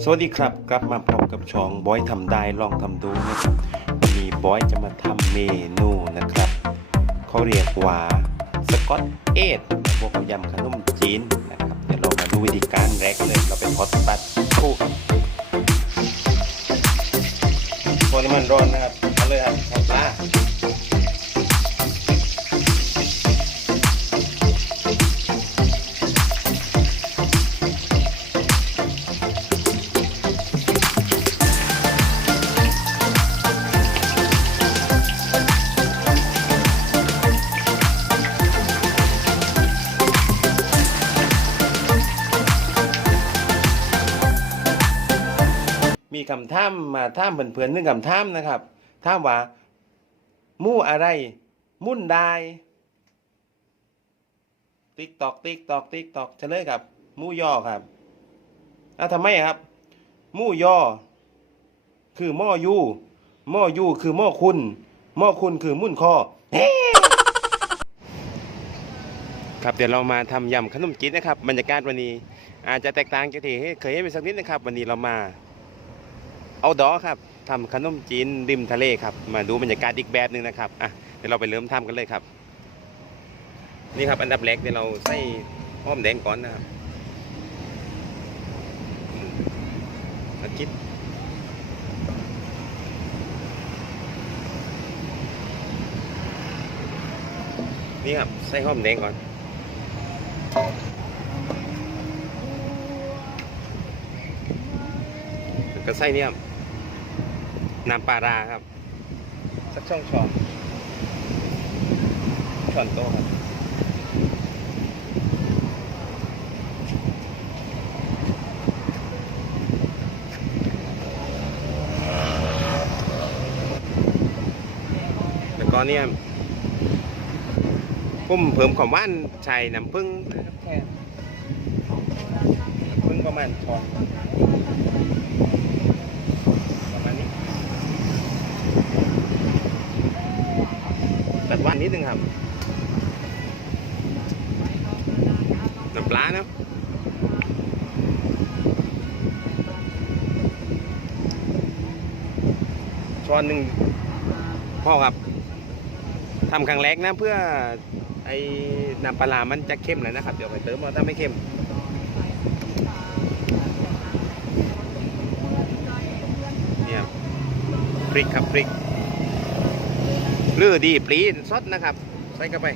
สวัสดีครับ กลับมาพบกับช่องบอยทำได้ลองทำดูนะครับวันนี้บอยจะมาทำเมนูนะครับเขาเรียกว่าสกอตเอทพวกกับยำขนมจีนนะครับเดี๋ยวเรามาดูวิธีการแรกเลย เราเป็นฮอตบัตคู่ครับตัวนี้มันร้อนนะครับเอาเลยครับเอาปลา คำถามมาถามเพื่อนๆหนึ่งคำถามนะครับถามว่ามู่อะไร มุ่นได้ติ๊กตอกติ๊กตอกติ๊กตอกเฉลยครับ มู่ย่อครับอ้าวทำไมครับ มู่ย่อ คือหม้อยูหม้อยูคือหม้อคุณหม้อคุณคือมุ่นคอครับเดี๋ยวเรามาทำยำขนมจีนนะครับ บรรยากาศวันนี้ อาจจะแตกต่างจากที่เคยเห็นไปสักนิดนะครับ วันนี้เรามา เอาดอครับทำขนมจีนริมทะเลครับ มาดูบรรยากาศอีกแบบหนึ่งนะครับอะเดี๋ยวเราไปเริ่มทำกันเลยครับ นี่ครับอันดับแรกเดี๋ยวเราใส่หอมแดงก่อนนะครับอาทิตย์นี่ครับใส่หอมแดงก่อนแล้วก็ใส่เนี่ยครับ น้ำปลาราครับ สักช่องช้อนช้อนโต๊ะครับแล้วก็เนี่ยผมเพิ่มความหว่านใส่น้ำผึ้งนะครับแค่น้ำผึ้งประมาณช้อน ประมาณนี้ ตัดว่านนิดนึงครับ น้ำปลาเนาะช้อนหนึ่งพ่อครับทำครั้งแรกนะเพื่อไอ้น้ำปลามันจะเข้มหน่อยนะครับ เดี๋ยวไปเติมมาถ้าไม่เข้มเนี่ยพริกครับพริก ลือดีปลีนซดนะครับ ใส่เข้าไป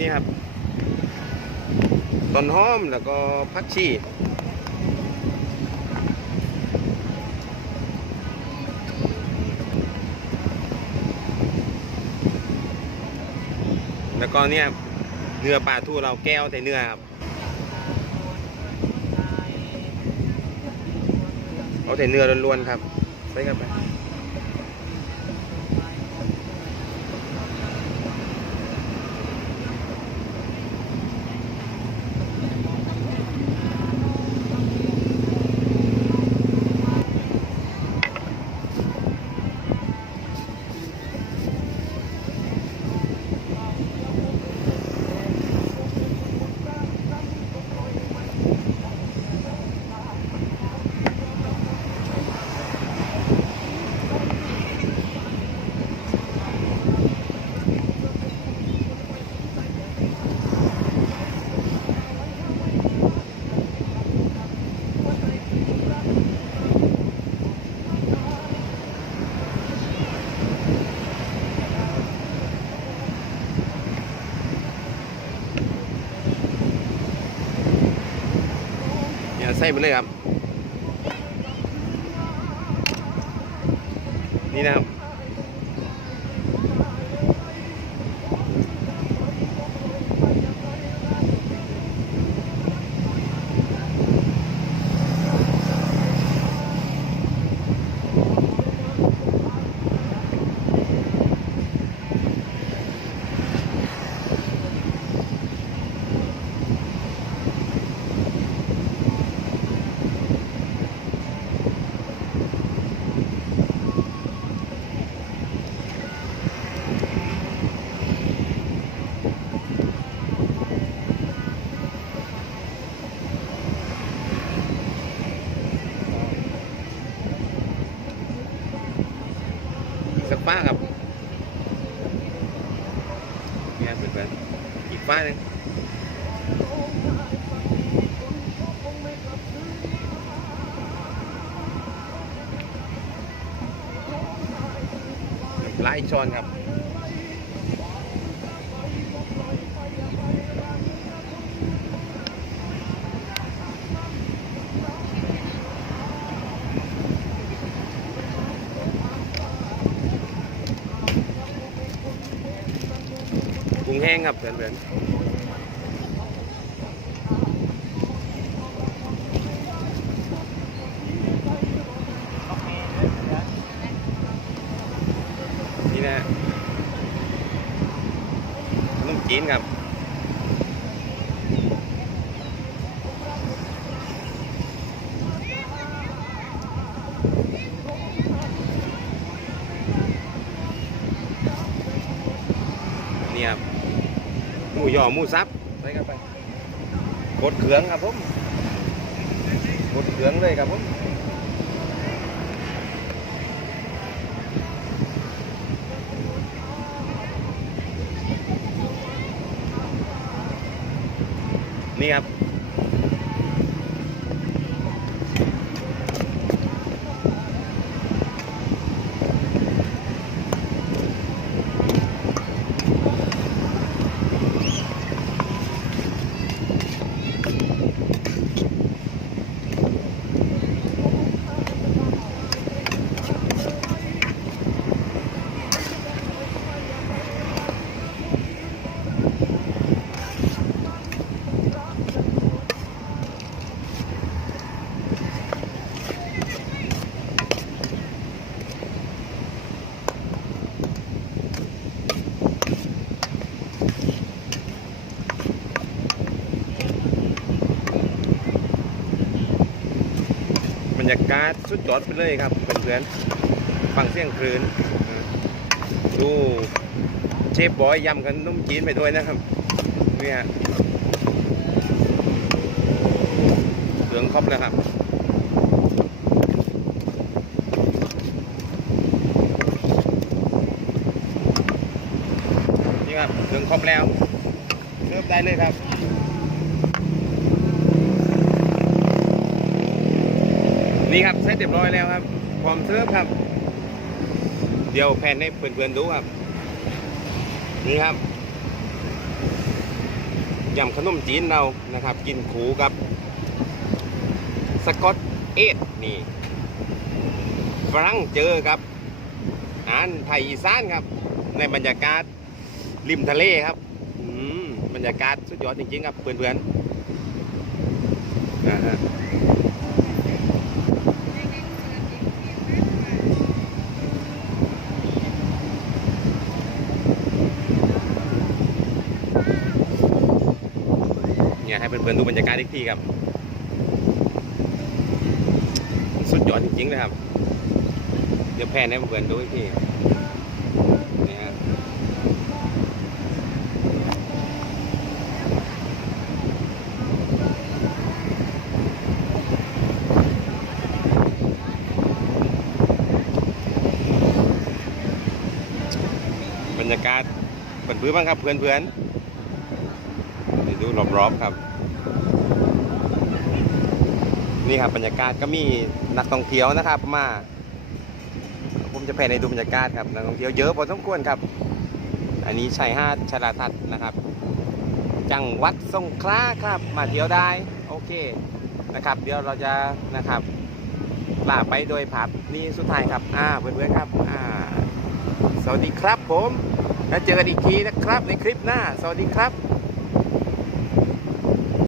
นี่ครับต้นหอมแล้วก็ผักชีแล้วก็เนี่ยเนื้อปลาทูเราแก้วแต่เนื้อครับเอาแต่เนื้อล้วนๆครับใส่เข้าไป ใส่ไปเลยครับ นี่นะครับาครับเนี่ยเพื่อนๆอีกป้ายนึงไลาอีกช้อนครับ งครับเพื่อนๆนี่นะขนมจีนครับนี่ครับ มูยอหมูซับใส่เข้าไปกดเครื่องครับผมกดเครื่องเลยครับผมนี่ครับ ยากาศสุดยอดไปเลยครับเพื่อนๆฟังเสียงคลื่นอ่าดูเชฟบอยยำกันนุ่มจีนไปด้วยนะครับเนี่ยเหลืองครบแล้วครับนี่ครับเหลืองครบแล้วเริ่มได้เลยครับ นี่ครับเสร็จเรียบร้อยแล้วครับพร้อมเสิร์ฟครับ เดี๋ยวแผ่นให้เพื่อนๆดูครับ นี่ครับยำขนมจีนเรานะครับ กินขูกับ สกอตเอทนี่ฝรั่งเจอครับอาหารไทยอีสานครับ ในบรรยากาศริมทะเลครับอืมบรรยากาศสุดยอดจริงๆครับเพื่อนๆ พื่อนๆดูบรรยากาศอีกทีครับ สุดยอดจริงๆเลยครับ เดี๋ยวแพนให้เพื่อนๆดูอีกทีนี่ฮะบรรยากาศเพื่อนๆบ้างครับเพื่อนๆดูรอบๆครับ นี่ครับบรรยากาศก็มีนักท่องเที่ยวนะครับมาผมจะแพนในดูบรรยากาศครับนักท่องเที่ยวเยอะพอสมควรครับ อันนี้ชายหาดชลาทัศน์นะครับ จังหวัดสงขลาครับ มาเที่ยวได้โอเคนะครับ เดี๋ยวเราจะนะครับลาไปโดยภาพนี้สุดท้ายครับอ่าเพื่อนๆครับอ่าสวัสดีครับผมแล้วเจอกันอีกทีนะครับในคลิปหน้า สวัสดีครับ